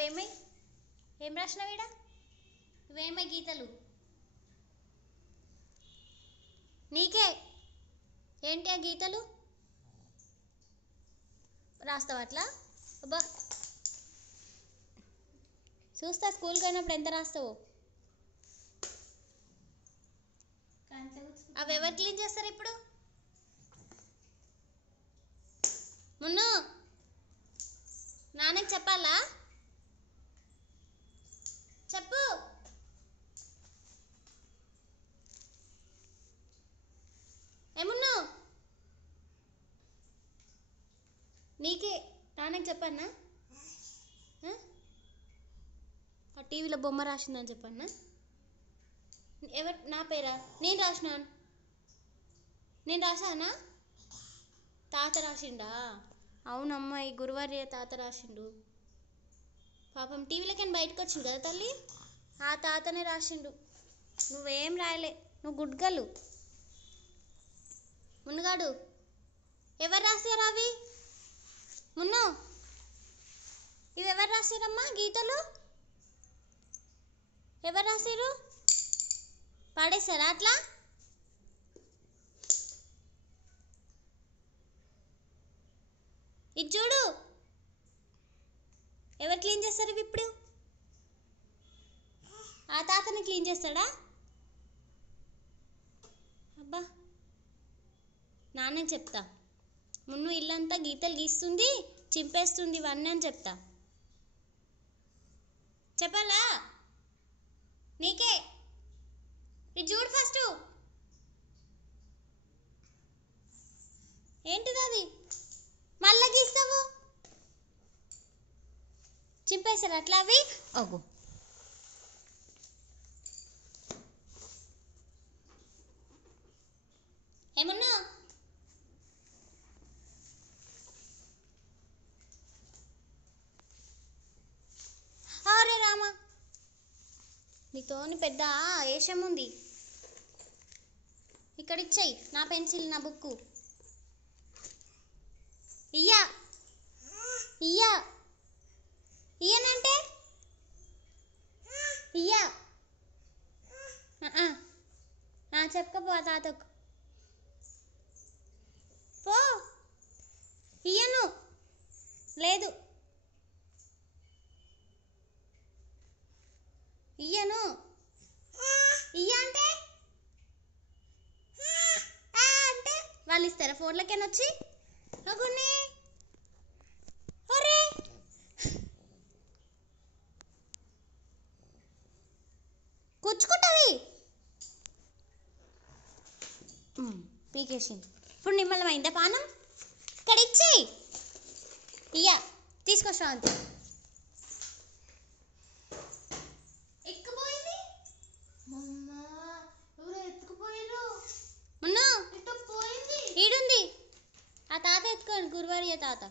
అవేమై ఏం రాసినావు ఈడ? ఇవేమై గీతలు నీకే? ఏంటి ఆ గీతలు రాస్తావు అట్లా? అబ్బా చూస్తా స్కూల్కి అయినప్పుడు ఎంత రాస్తావు. అవి ఎవరు క్లీన్ చేస్తారు ఇప్పుడు? మున్ను నాన్నకి చెప్పాలా? చెప్పు. ఏమున్నా నీకే నాన్నకి చెప్పన్నా? ఆ టీవీలో బొమ్మ రాసిందని చెప్పన్నా? ఎవరు? నా పేరా? నేను రాసినాను. నేను రాసానా? తాత రాసిండా? అవునమ్మా, ఈ గురువార్య తాత రాసిండు. పాపం టీవీలోకి బయటకు వచ్చిండు కదా తల్లి, ఆ తాతనే రాసిండు. నువ్వేం రాయలే, నువ్వు గుడ్గలు. మున్నుగాడు ఎవరు రాశారు అవి? మున్ను ఇవి ఎవరు రాశారమ్మా గీతలు? ఎవరు రాశారు? పాడేశారా అట్లా? ఇది చూడు, ఎవరు క్లీన్ చేస్తారు ఇవి ఇప్పుడు? ఆ తాతని క్లీన్ చేస్తాడా? అబ్బా నాన్నని చెప్తా, మున్ను ఇల్లంతా గీతలు గీస్తుంది, చింపేస్తుంది ఇవన్నీ అని చెప్తా. చెప్పాలా? నీకే. ఇది చూడు ఫస్ట్. ఏంటిది అది? మళ్ళా గీస్తావు? చింపేశారు అట్లా అవి? అగో ఏమన్నా? అరే రామా, నీతోని పెద్ద ఏషం ఉంది. ఇక్కడ ఇచ్చేయి నా పెన్సిల్, నా బుక్కు. ఇయ్యా ఇయ్యా ఇయ్యనంటే ఇయ్యా. చెప్పకపో తాతకు పో. ఇయ్యను, లేదు ఇయ్యను. ఇయ్య అంటే అంటే వాళ్ళు ఇస్తారా ఫోన్లకైనా వచ్చి? అగునే ఒరే కూర్చుకుంటుంది పీకేసింది. ఇప్పుడు నిమ్మలమైందా పానం? ఇక్కడ ఇచ్చేయి. ఇయ్యా తీసుకొస్తా అంతే. ఎక్కిపోయింది ఎత్తుకుపోయారు. మొన్న ఈడుంది, ఆ తాత ఎత్తుకోండి, గురువారి తాత.